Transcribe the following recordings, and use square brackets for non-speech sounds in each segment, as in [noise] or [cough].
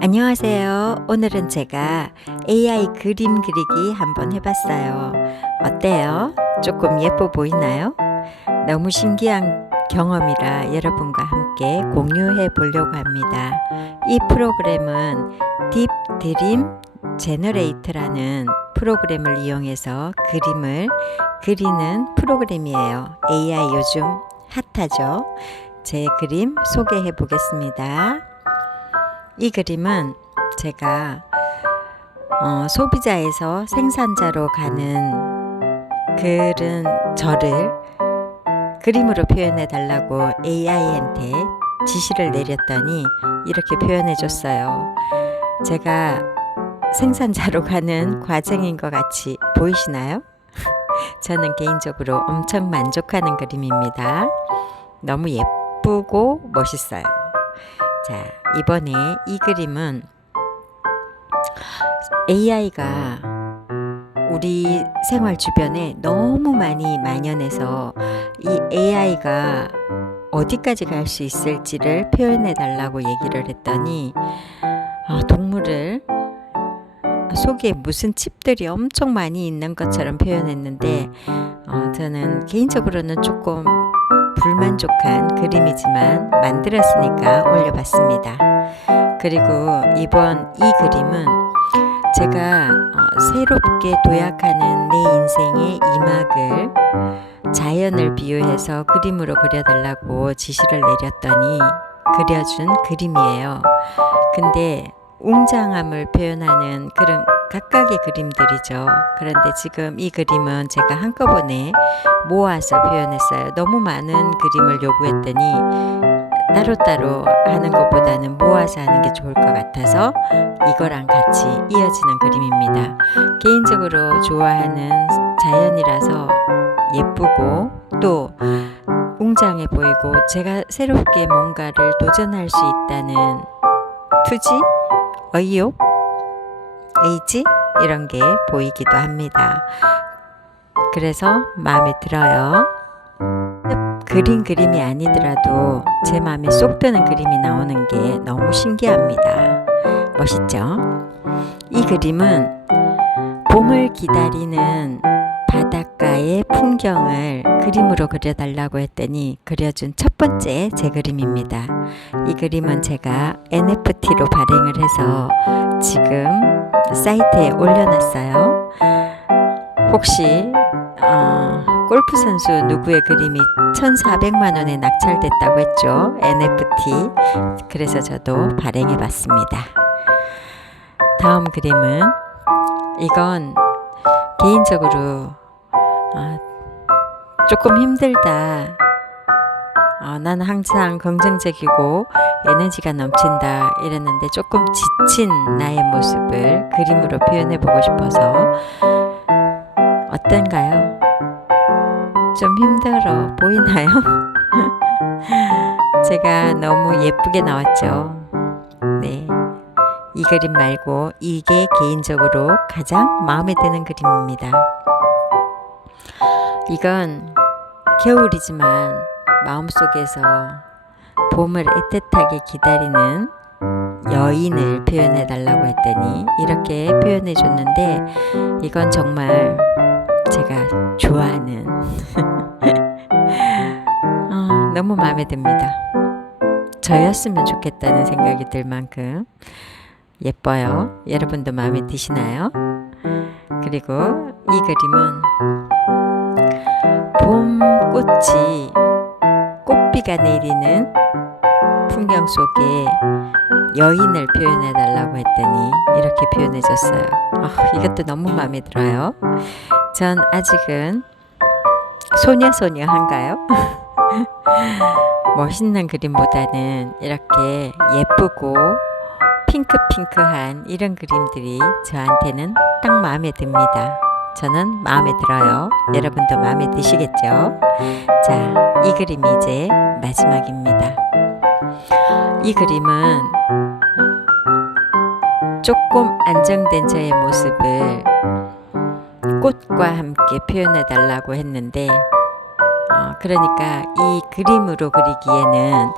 안녕하세요. 오늘은 제가 AI 그림 그리기 한번 해봤어요. 어때요? 조금 예뻐 보이나요? 너무 신기한 경험이라 여러분과 함께 공유해 보려고 합니다. 이 프로그램은 딥 드림 제너레이터라는 프로그램을 이용해서 그림을 그리는 프로그램이에요. AI 요즘 핫하죠? 제 그림 소개해 보겠습니다. 이 그림은 제가 어, 소비자에서 생산자로 가는 그런 저를 그림으로 표현해 달라고 AI한테 지시를 내렸더니 이렇게 표현해 줬어요. 제가 생산자로 가는 과정인 것 같이 보이시나요? [laughs] 저는 개인적으로 엄청 만족하는 그림입니다. 너무 예쁘고 멋있어요. 자, 이번에 이 그림은 AI가 우리 생활 주변에 너무 많이 만연해서 이 AI가 어디까지 갈 수 있을지를 표현해 달라고 얘기를 했더니 어, 동물을 속에 무슨 칩들이 엄청 많이 있는 것처럼 표현했는데 어, 저는 개인적으로는 조금 불만족한 그림이지만 만들었으니까 올려봤습니다. 그리고 이번 이 그림은 제가 어, 새롭게 도약하는 내 인생의 이막을 자연을 비유해서 그림으로 그려달라고 지시를 내렸더니 그려준 그림이에요. 근데 웅장함을 표현하는 그런 각각의 그림들이죠. 그런데 지금 이 그림은 제가 한꺼번에 모아서 표현했어요. 너무 많은 그림을 요구했더니 따로따로 하는 것보다는 모아서 하는 게 좋을 것 같아서 이거랑 같이 이어지는 그림입니다. 개인적으로 좋아하는 자연이라서 예쁘고 또 웅장해 보이고 제가 새롭게 뭔가를 도전할 수 있다는 투지, 의욕, 의지 이런 게 보이기도 합니다. 그래서 마음에 들어요. 그린 그림이 아니더라도 제 마음에 쏙 드는 그림이 나오는 게 너무 신기합니다. 멋있죠? 이 그림은 봄을 기다리는 바닷가의 풍경을 그림으로 그려달라고 했더니 그려준 첫 번째 제 그림입니다. 이 그림은 제가 NFT로 발행을 해서 지금 사이트에 올려놨어요. 혹시 어, 골프 선수 누구의 그림이 1,400만 원에 낙찰됐다고 했죠. NFT. 그래서 저도 발행해 봤습니다. 다음 그림은 이건 개인적으로 어, 조금 힘들다. 어, 항상 긍정적이고 에너지가 넘친다 이랬는데 조금 지친 나의 모습을 그림으로 표현해 보고 싶어서 어떤가요? 좀 힘들어 보이나요? [laughs] 제가 너무 예쁘게 나왔죠. 네. 이 그림 말고 이게 개인적으로 가장 마음에 드는 그림입니다. 이건 겨울이지만 마음속에서 봄을 애틋하게 기다리는 여인을 표현해 달라고 했더니 이렇게 표현해 줬는데 이건 정말 제가 좋아하는 [laughs] 어, 너무 마음에 듭니다. 저였으면 좋겠다는 생각이 들 만큼 예뻐요. 여러분도 마음에 드시나요? 그리고 이 그림은 봄 꽃이 꽃비가 내리는 풍경 속에 여인을 표현해 달라고 했더니 이렇게 표현해 줬어요. 아, 이것도 너무 마음에 들어요. 전 아직은 소녀소녀한가요? [laughs] 멋있는 그림보다는 이렇게 예쁘고 핑크핑크한 이런 그림들이 저한테는 딱 마음에 듭니다. 저는 마음에 들어요. 여러분도 마음에 드시겠죠? 자, 이 그림이 이제 마지막입니다. 이 그림은 조금 안정된 저의 모습을 꽃과 함께 표현해 달라고 했는데, 어, 그러니까 이 그림으로 그리기에는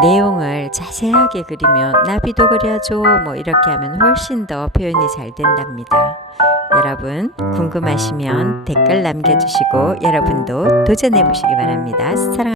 내용을 자세하게 그리면 나비도 그려줘 뭐 이렇게 하면 훨씬 더 표현이 잘 된답니다. 여러분 궁금하시면 댓글 남겨주시고 여러분도 도전해 보시기 바랍니다. 사랑